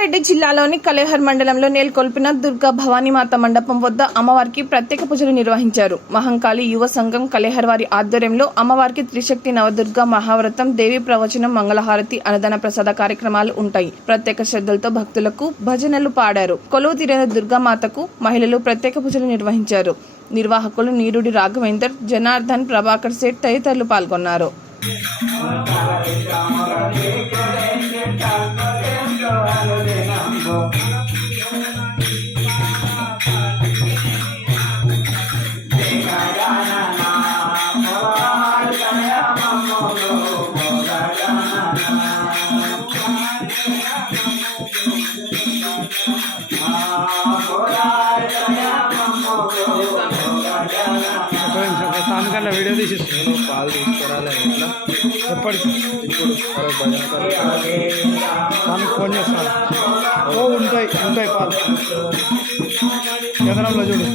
రంగారెడ్డి జిల్లాలోని కలేహర్ మండలంలో నెలకొల్పిన దుర్గా భవానీమాత మండపం వద్ద అమ్మవారికి ప్రత్యేక పూజలు నిర్వహించారు. మహంకాళి యువ సంఘం కలేహర్ వారి ఆధ్వర్యంలో అమ్మవారికి త్రిశక్తి నవదుర్గా మహావ్రతం, దేవి ప్రవచనం, మంగళహారతి, అన్నదాన ప్రసాద కార్యక్రమాలు ఉంటాయి. ప్రత్యేక శ్రద్ధలతో భక్తులకు భజనలు పాడారు. కొలువు తీరిన దుర్గామాతకు మహిళలు ప్రత్యేక పూజలు నిర్వహించారు. నిర్వాహకులు నీరుడి రాఘవేందర్, జనార్దన్, ప్రభాకర్ సేట్ తదితరులు పాల్గొన్నారు. సాయంకాలం వీడియో తీసిస్తాను. పాలు తీసుకురాలి ఎట్లా ఎప్పటికి ఇప్పుడు దానికి ఫోన్ చేస్తాను. ఉంటాయి పాలు ఎదరంలో చూడు.